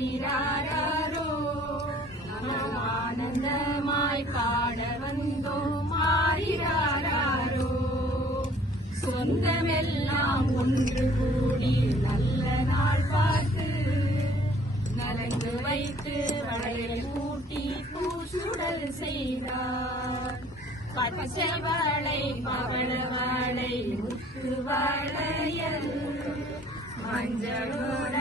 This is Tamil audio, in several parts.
ஆரிராரோ நாம் ஆனந்தமாய் பாட வந்தோம் ஆரிராரோ சொந்தமெல்லாம் ஒன்று கூடி நல்ல நாள் பார்த்து நலங்கு வைத்து வளையல் கூட்டி பூசுடல் செய்தார். பச்சை வாழை பவள வாழை முத்து வாழையல் மஞ்சளுடன்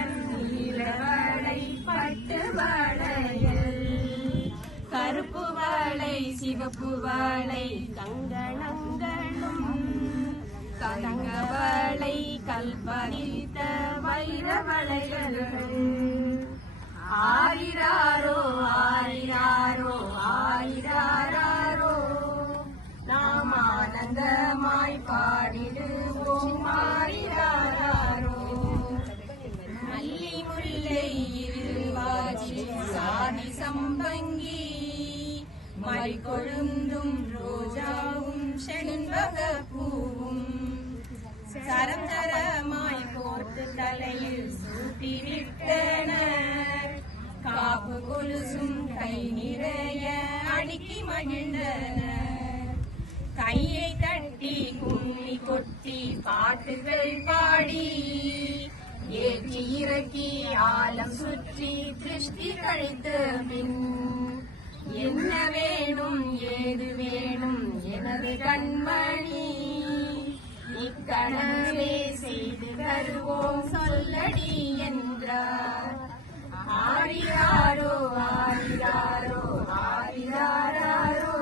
புவளை கங்கணங்களும் தங்கவளை வாழை கல்பறித்த வைர வளையல்கள் ஆரிராரோ ஆரிராரோ மலை கொழுந்தும் ரோஜாவும் செண்பக பூவும். சரம் சரமாய் போட்டு தலையில் சூட்டிவிட்டனர் காப்பு கொலுசும் கை நிறைய அடுக்கி மகிழ்ந்தனர். கையை தட்டி கும்மி கொட்டி பாட்டுகள் பாடி ஏற்றி இறக்கி ஆலம் சுற்றி திருஷ்டி கழித்த பின் என்ன வேணும் ஏது வேணும் எனது கண்மணி. இக்கணவே செய்து தருவோம் சொல்லடி என்றார். ஆரியாரோ ஆரியாரோ ஆரியாரோ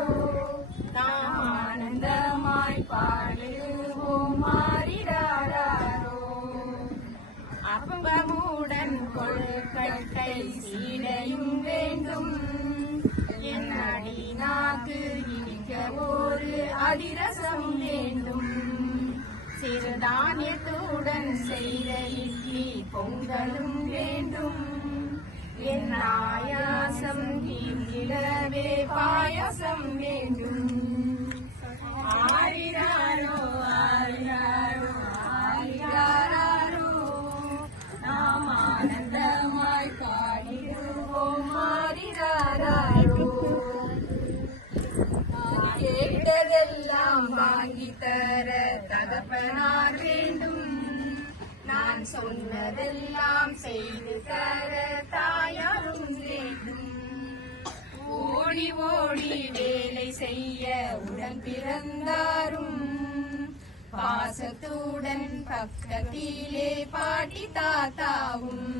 நாம் ஆனந்தமாய் பாடுவோம் ஆரியாரோ அப்பமுடன் கொள்கட்டை சீடையும் வேண்டும். என் அடி நாக்கு இனிக்க ஒரு அதிரசம் வேண்டும். சிறுதானியத்துடன் செய்த இட்லி பொங்கலும் வேண்டும். என் ஆயாசம் தீர்ந்திடவே பாயசம் வேண்டும். தகப்பனார் வேண்டும். நான் சொன்னதெல்லாம் செய்து தர தாயாரும் வேண்டும். ஓடி ஓடி வேலை செய்ய உடன் பிறந்தாரும். பாசத்துடன் பக்கத்திலே பாட்டி தாத்தாவும்.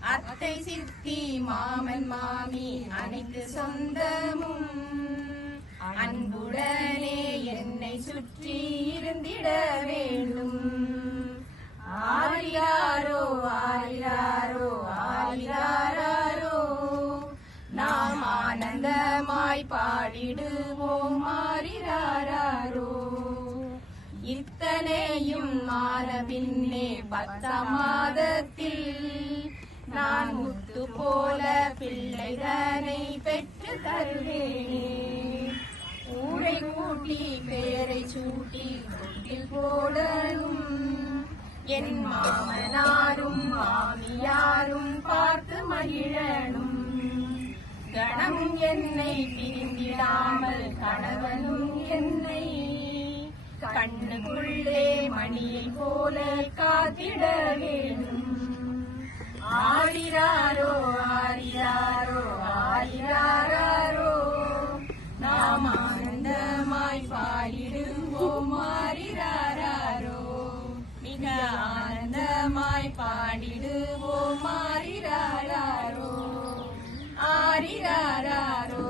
அத்தை சித்தி மாமன் மாமி அனைத்து சொந்தமும். அன்புடன் சுற்றி இருந்திட வேண்டும். ஆரியாரோ ஆரியாரோ ஆரியாரோ நாம் ஆனந்தமாய் பாடிடுவோம் ஆரிராரோ இத்தனையும் மாற பின்னே பத்த மாதத்தில் நான் முத்து போல பிள்ளைதனை பெற்று தருவேனே. ஊரை கூட்டி பெ சூட்டி தொட்டில் போடணும் என் மாமனாரும் மாமியாரும் பார்த்து மகிழணும். கணமும் என்னை பிரிந்திடாமல் கணவனும் என்னை. கண்ணுக்குள்ளே மணியை போல காத்திட வேண்டும். ஆடிராரோ ஆடிராரோ ஆடிராரோ மிக ஆனந்தமாய் பாடிடுவோம். ஆரிராரோ ஆரிராரோ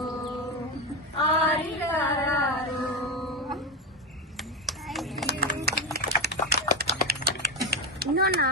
ஆரிராரோ இன்னொன்னா